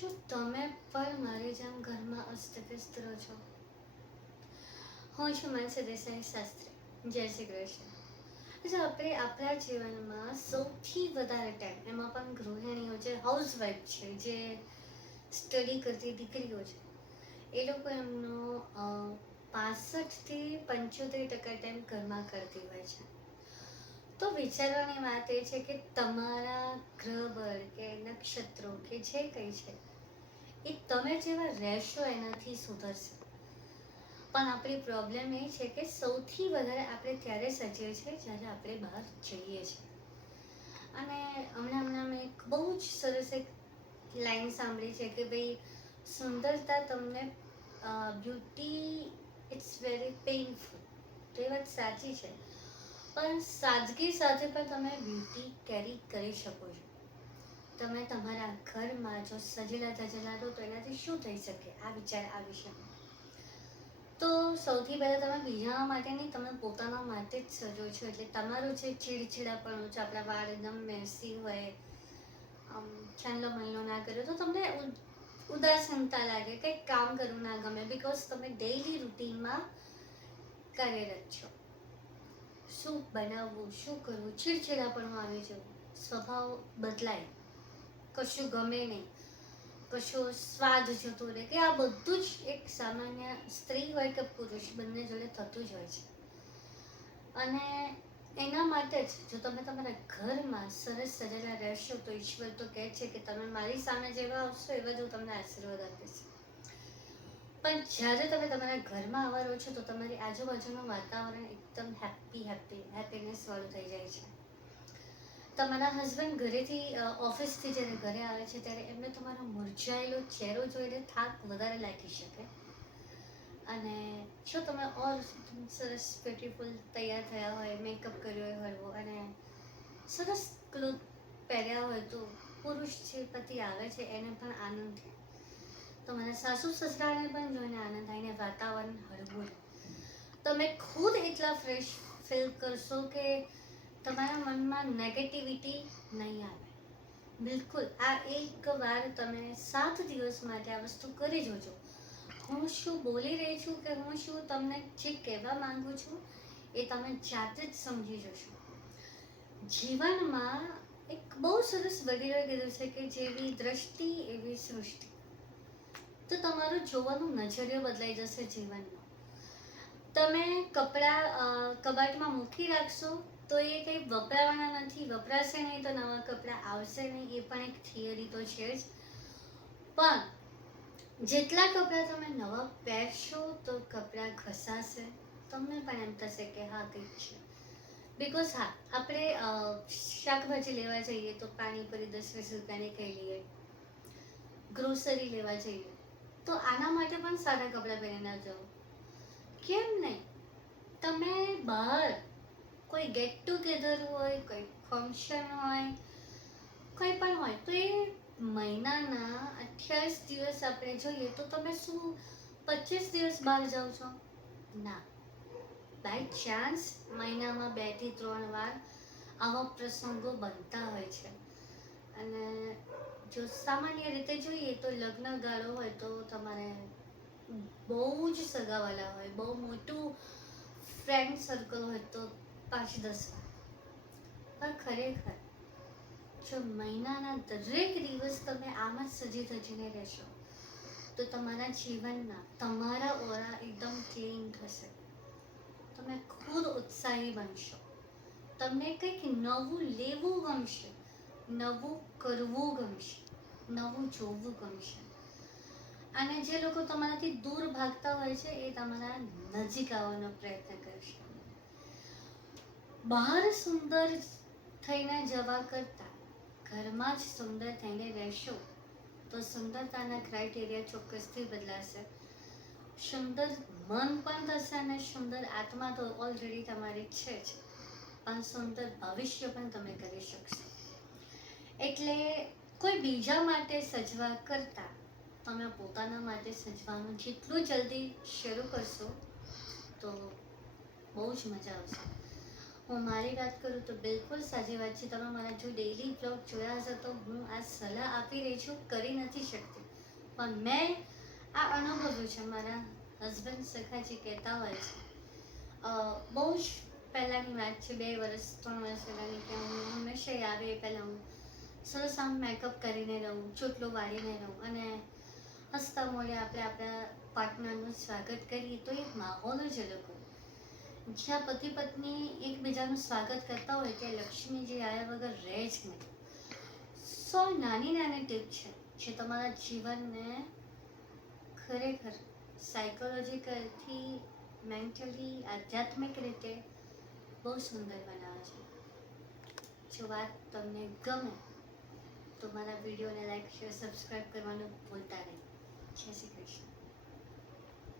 શું તમે પણ મારી જેમ ઘરમાં અસ્તવ્યસ્ત રહો છો? હું છું માનસી દેસાઈ શાસ્ત્રી. જય શ્રી કૃષ્ણ. આજે આપણે આપણા જીવનમાં સૌથી વધારે ટાઈમ, એમાં પણ ગૃહિણીઓ જે હાઉસવાઈફ છે, જે સ્ટડી કરતી દીકરીઓ છે, એ લોકો એમનો 65 થી 75% ટાઈમ ઘરમાં કરતી હોય છે. તો વિચારવાની વાત એ છે કે તમારા ગ્રહ કે નક્ષત્રો કે જે કંઈ છે એ તમે જેવા રહેશો એનાથી સુધરશે. પણ આપણી પ્રોબ્લેમ એ છે કે સૌથી વધારે આપણે ત્યારે સજીએ છીએ જ્યારે આપણે બહાર જઈએ છીએ. અને હમણાં મેં એક બહુ જ સરસ એક લાઈન સાંભળી છે કે ભાઈ, સુંદરતા તમને બ્યુટી ઇટ્સ વેરી પેઇનફુલ. તો એ વાત સાચી છે, પણ સાદગી સાથે પણ તમે બ્યુટી કેરી કરી શકો છો. તમે તમારા ઘરમાં જો સજેલા ધજેલા રહો તો એનાથી શું થઈ શકે, આ વિચાર આવી શકે. તો સૌથી પહેલાં તમે બીજા માટે નહીં, તમે પોતાના માટે જ સજો છો. એટલે તમારું જે ચીડચીડાપણું છે, આપણા વાળ એકદમ મેસી હોય, ચાંદલો મહિનો ના કર્યો તો તમને ઉદાસીનતા લાગે, કંઈક કામ કરવું ના ગમે, બિકોઝ તમે ડેઈલી રૂટીનમાં કાર્યરત છો. શું બનાવવું, શું કરવું, ચીડચીડાપણું આવી જવું, સ્વભાવ બદલાય, કશું ગમે નહીં, કશો સ્વાદ જતો રહે, કે આ બધું જ એક સામાન્ય સ્ત્રી હોય કે પુરુષ બંને જોડે થતું જ હોય છે. અને એના માટે જ જો તમે તમારા ઘરમાં સરસ સજેલા રહેશો તો ઈશ્વર તો કહે છે કે તમે મારી સામે જેવા આવશો એવા જ હું તમને આશીર્વાદ આપીશ. પણ જ્યારે તમે તમારા ઘરમાં આવા રહો છો તો તમારી આજુબાજુનું વાતાવરણ એકદમ હેપીનેસ વાળું થઈ જાય છે. તમારા હસબન્ડ ઘરેથી ઓફિસથી જ્યારે ઘરે આવે છે ત્યારે એમને તમારો મુરઝાયેલો ચહેરો જોઈને થાક વધારે લાગી શકે. અને જો તમે સરસ બ્યુટીફુલ તૈયાર થયા હોય, મેકઅપ કર્યો હોય હળવો, અને સરસ ક્લોથ પહેર્યા હોય તો પુરુષ જે પતિ આવે છે એને પણ આનંદ થાય. તમારા સાસુ સસરાને પણ જોઈને આનંદ થાય ને વાતાવરણ હળવું રહે. તમે ખુદ એટલા ફ્રેશ ફીલ કરશો કે તમારા મનમાં નેગેટિવિટી નહીં આવે. બિલકુલ. આ એક વાર તમે 7 દિવસ માટે આ વસ્તુ કરી જોજો. હું શું બોલી રહી છું કે હું શું તમને જે કહેવા માંગુ છું એ તમે જાતે જ સમજી જશો. જીવનમાં એક બહુ સરસ વડીલોએ કીધું છે કે જેવી દ્રષ્ટિ એવી સૃષ્ટિ. તો તમારું જોવાનું નજરિયો બદલાઈ જશે જીવનમાં. તમે કપડાં કબાટમાં મૂકી રાખશો તો એ કંઈ વપરાવાના નથી, વપરાશે નહીં તો નવા કપડાં આવશે નહીં. એ પણ એક થિયરી તો છે જ. પણ જેટલા કપડાં તમે નવા પહેરશો તો કપડાં ઘસાશે, તમને પણ એમ થશે કે હા કંઈક છે. બિકોઝ હા, આપણે શાકભાજી લેવા જઈએ તો પાણીપુરી 10-20 રૂપિયાની ખાઈ લઈએ, ગ્રોસરી લેવા જઈએ તો આના માટે પણ સારા કપડાં પહેરીને જાઓ. કેમ નહીં? તમે બહાર કોઈ ગેટ ટુગેધર હોય, કોઈ ફંક્શન હોય, કંઈ પણ હોય તો એ મહિનાના 28 દિવસ આપણે જોઈએ તો તમે શું 25 દિવસ બહાર જાઓ છો? ના. બાય ચાન્સ મહિનામાં 2 થી 3 વાર આવા પ્રસંગો બનતા હોય છે. અને જો સામાન્ય રીતે જોઈએ તો લગ્ન ગાળો હોય તો તમારે બહુ જ સગાવાલા હોય, બહુ મોટું ફ્રેન્ડ સર્કલ હોય તો 5-10 વાર. પણ ખરેખર જો મહિનાના દરેક દિવસ તમે આમ જ સજી ધજીને રહેશો તો તમારા જીવનમાં તમારા ઓરા એકદમ ક્લીન થશે. તમે ખુદ ઉત્સાહી બનશો. તમને કંઈક નવું લેવું ગમશે, નવું કરવું ગમશે, નવું જોવું ગમશે. અને જે લોકો તમારાથી દૂર ભાગતા હોય છે એ તમારા નજીક આવવાનો પ્રયત્ન કરશે. બહાર સુંદર થઈને જવા કરતાં ઘરમાં જ સુંદર થઈને રહેશો તો સુંદરતાના ક્રાઇટેરિયા ચોક્કસથી બદલાશે. સુંદર મન પણ થશે અને સુંદર આત્મા તો ઓલરેડી તમારી છે જ, પણ સુંદર ભવિષ્ય પણ તમે કરી શકશો. એટલે કોઈ બીજા માટે સજવા કરતાં તમે પોતાના માટે સજવાનું જેટલું જલ્દી શરૂ કરશો તો બહુ જ મજા આવશે. હું મારી વાત કરું તો બિલકુલ સાચી વાત છે. તમે મારા જો ડેઈલી બ્લોગ જોયા હશે તો હું આ સલાહ આપી રહી છું, કરી નથી શકતી, પણ મેં આ અનુભવ્યું છે. મારા હસબન્ડ સખાજી કહેતા હોય છે, બહુ જ પહેલાંની વાત છે, 2 વર્ષ 3 વર્ષ પહેલાંની, કે હું હંમેશા આવે એ પહેલાં હું સરસ આમ મેકઅપ કરીને રહું, ચોટલો વાળીને રહું, અને હસતા મોઢે આપણે આપણા પાર્ટનરનું સ્વાગત કરીએ તો એક માહોલ જ અલગ હોય. જ્યાં પતિ પત્ની એકબીજાનું સ્વાગત કરતા હોય ત્યાં લક્ષ્મીજી આવ્યા વગર રહે જ નહીં. 100 નાની નાની ટીપ છે જે તમારા જીવનને ખરેખર સાયકોલોજીકલથી, મેન્ટલી, આધ્યાત્મિક રીતે બહુ સુંદર બનાવે છે. જો વાત તમને ગમે તો મારા વિડીયોને લાઈક, શેર, સબસ્ક્રાઈબ કરવાનું ભૂલતા નહીં. જય શ્રી કૃષ્ણ.